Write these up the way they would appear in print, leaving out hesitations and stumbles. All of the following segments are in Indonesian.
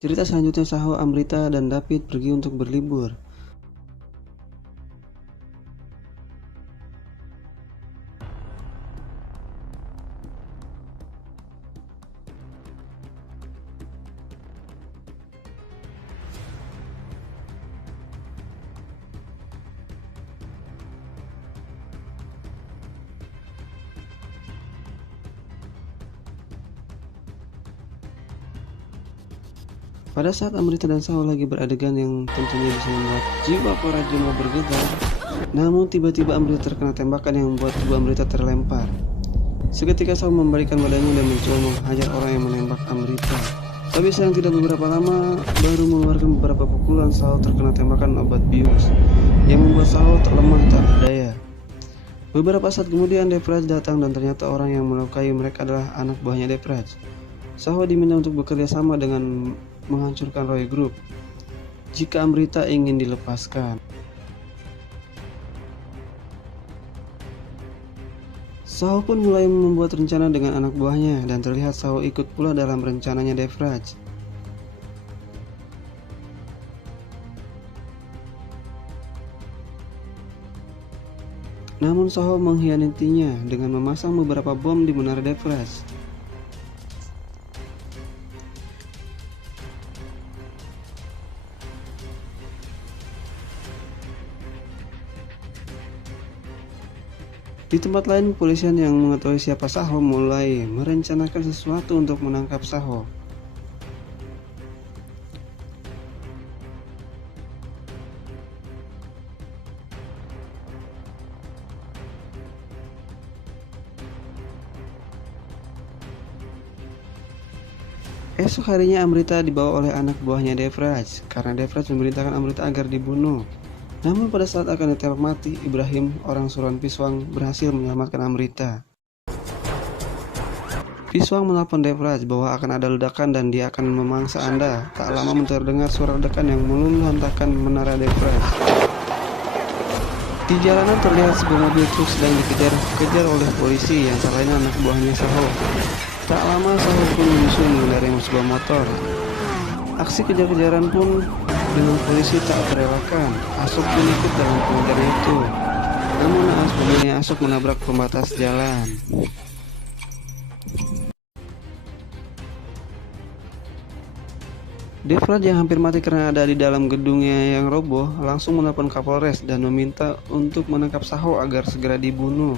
Cerita selanjutnya Saho, Amrita, dan David pergi untuk berlibur. Pada saat Amrita dan Saho lagi beradegan yang tentunya bisa membuat jiwa para Juno bergetar, namun tiba-tiba Amrita terkena tembakan yang membuat tubuh Amrita terlempar. Seketika Saho membalikan badannya dan mencoba menghajar orang yang menembak Amrita. Tapi sayang tidak beberapa lama baru mengeluarkan beberapa pukulan, Saho terkena tembakan obat bius yang membuat Saho terlemah tak berdaya. Beberapa saat kemudian Devraj datang dan ternyata orang yang melukai mereka adalah anak buahnya Devraj. Saho diminta untuk bekerja sama dengan menghancurkan Roy Group jika Amrita ingin dilepaskan. Saho pun mulai membuat rencana dengan anak buahnya dan terlihat Saho ikut pula dalam rencananya Devraj. Namun Saho mengkhianatinya dengan memasang beberapa bom di menara Devraj. Di tempat lain, kepolisian yang mengetahui siapa Saho mulai merencanakan sesuatu untuk menangkap Saho. Esok harinya Amrita dibawa oleh anak buahnya Devraj karena Devraj memerintahkan Amrita agar dibunuh. Namun pada saat akan ditembak mati, Ibrahim, orang suruhan Piswang, berhasil menyelamatkan Amrita. Piswang menelpon Devraj bahwa akan ada ledakan dan dia akan memangsa Anda. Tak lama terdengar suara ledakan yang meluluhlantakkan menara Devraj. Di jalanan terlihat sebuah mobil truk sedang dikejar oleh polisi yang tak lain anak buahnya Saho. Tak lama Saho pun menyusul mengendarai sebuah motor. Aksi kejar-kejaran pun dengan polisi tak terelakkan. Asok pun ikut dalam pengejaran itu. Namun naas mobilnya Asok menabrak pembatas jalan. Devraj yang hampir mati karena ada di dalam gedungnya yang roboh langsung menelpon Kapolres dan meminta untuk menangkap Saho agar segera dibunuh.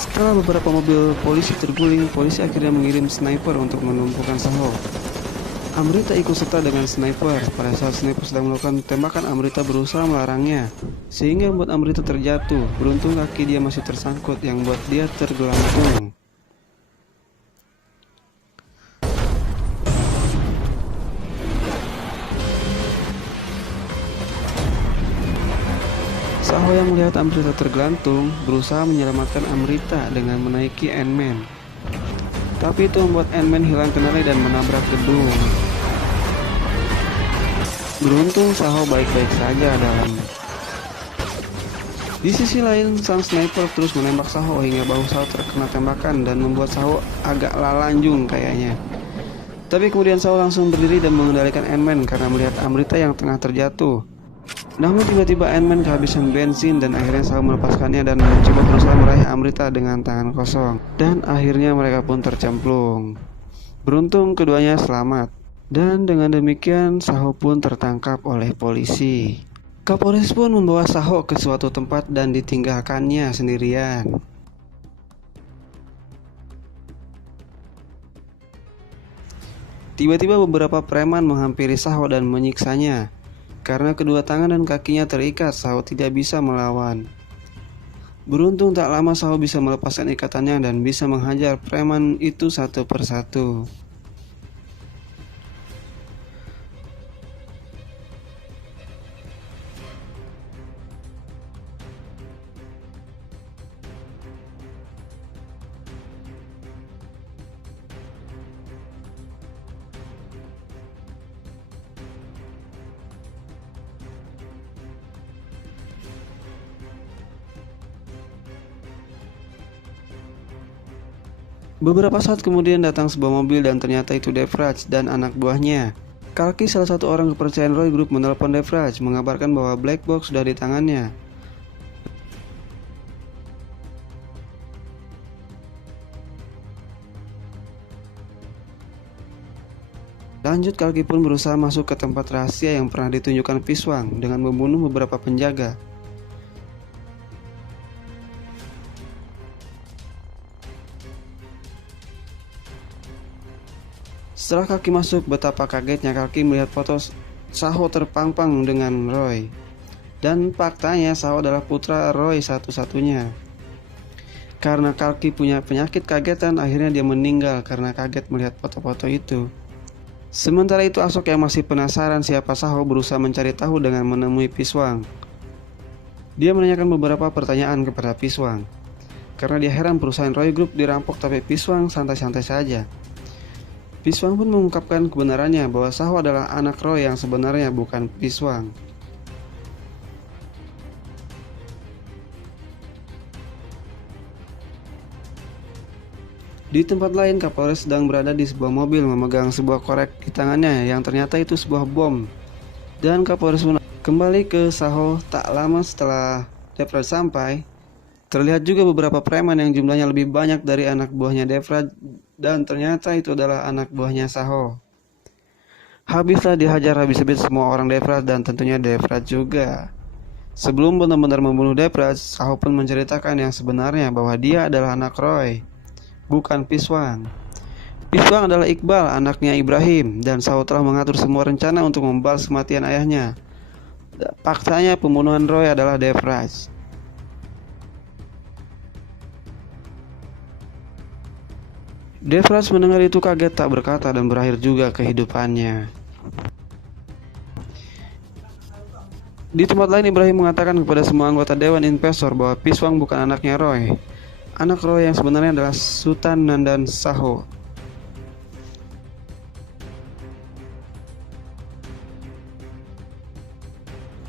Setelah beberapa mobil polisi terguling, polisi akhirnya mengirim sniper untuk melumpuhkan Saho. Amrita ikut serta dengan sniper. Pada saat sniper sedang melakukan tembakan, Amrita berusaha melarangnya, sehingga membuat Amrita terjatuh. Beruntung kaki dia masih tersangkut yang membuat dia tergelantung. Saho yang melihat Amrita tergelantung berusaha menyelamatkan Amrita dengan menaiki Ant-Man. Tapi itu membuat Ant-Man hilang kendali dan menabrak gedung. Beruntung Saho baik-baik saja dalam. Di sisi lain, sang sniper terus menembak Saho hingga bahu Saho terkena tembakan dan membuat Saho agak lalanjung kayaknya. Tapi kemudian Saho langsung berdiri dan mengendalikan Ant-Man karena melihat Amrita yang tengah terjatuh. Namun tiba-tiba Ant-Man kehabisan bensin dan akhirnya Saho melepaskannya dan mencoba berusaha meraih Amrita dengan tangan kosong. Dan akhirnya mereka pun tercemplung. Beruntung keduanya selamat. Dan dengan demikian Saho pun tertangkap oleh polisi. Kapolres pun membawa Saho ke suatu tempat dan ditinggalkannya sendirian. Tiba-tiba beberapa preman menghampiri Saho dan menyiksanya. Karena kedua tangan dan kakinya terikat, Saho tidak bisa melawan. Beruntung tak lama Saho bisa melepaskan ikatannya dan bisa menghajar preman itu satu persatu. Beberapa saat kemudian datang sebuah mobil dan ternyata itu Devraj dan anak buahnya. Kalki, salah satu orang kepercayaan Roy Group, menelpon Devraj mengabarkan bahwa black box sudah di tangannya. Lanjut, Kalki pun berusaha masuk ke tempat rahasia yang pernah ditunjukkan Piswang dengan membunuh beberapa penjaga. Setelah Kalki masuk, betapa kagetnya Kalki melihat foto Saho terpampang dengan Roy. Dan faktanya Saho adalah putra Roy satu-satunya. Karena Kalki punya penyakit kagetan, akhirnya dia meninggal karena kaget melihat foto-foto itu. Sementara itu Asok yang masih penasaran siapa Saho berusaha mencari tahu dengan menemui Piswang. Dia menanyakan beberapa pertanyaan kepada Piswang. Karena dia heran perusahaan Roy Group dirampok tapi Piswang santai-santai saja. Piswang pun mengungkapkan kebenarannya bahwa Saho adalah anak Roy yang sebenarnya, bukan Piswang. Di tempat lain, Kapolres sedang berada di sebuah mobil memegang sebuah korek di tangannya yang ternyata itu sebuah bom. Dan Kapolres pun kembali ke Saho. Tak lama setelah Devraj sampai, terlihat juga beberapa preman yang jumlahnya lebih banyak dari anak buahnya Devraj, dan ternyata itu adalah anak buahnya Saho. Habislah dihajar habis-habis semua orang Devraj dan tentunya Devraj juga. Sebelum benar-benar membunuh Devraj, Saho pun menceritakan yang sebenarnya bahwa dia adalah anak Roy, bukan Piswang. Piswang adalah Iqbal, anaknya Ibrahim, dan Saho telah mengatur semua rencana untuk membalas kematian ayahnya. Faktanya pembunuhan Roy adalah Devraj. Devraj mendengar itu kaget tak berkata dan berakhir juga kehidupannya. Di tempat lain, Ibrahim mengatakan kepada semua anggota Dewan Investor bahwa Piswang bukan anaknya Roy. Anak Roy yang sebenarnya adalah Sultan Nandan Saho.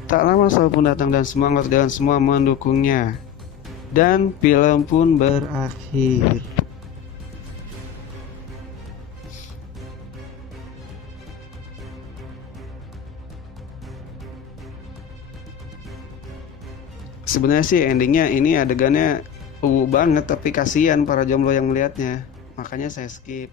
Tak lama Saho pun datang dan semua anggota Dewan semua mendukungnya. Dan film pun berakhir. Sebenarnya sih endingnya ini adegannya banget, tapi kasihan para jomblo yang melihatnya, makanya saya skip.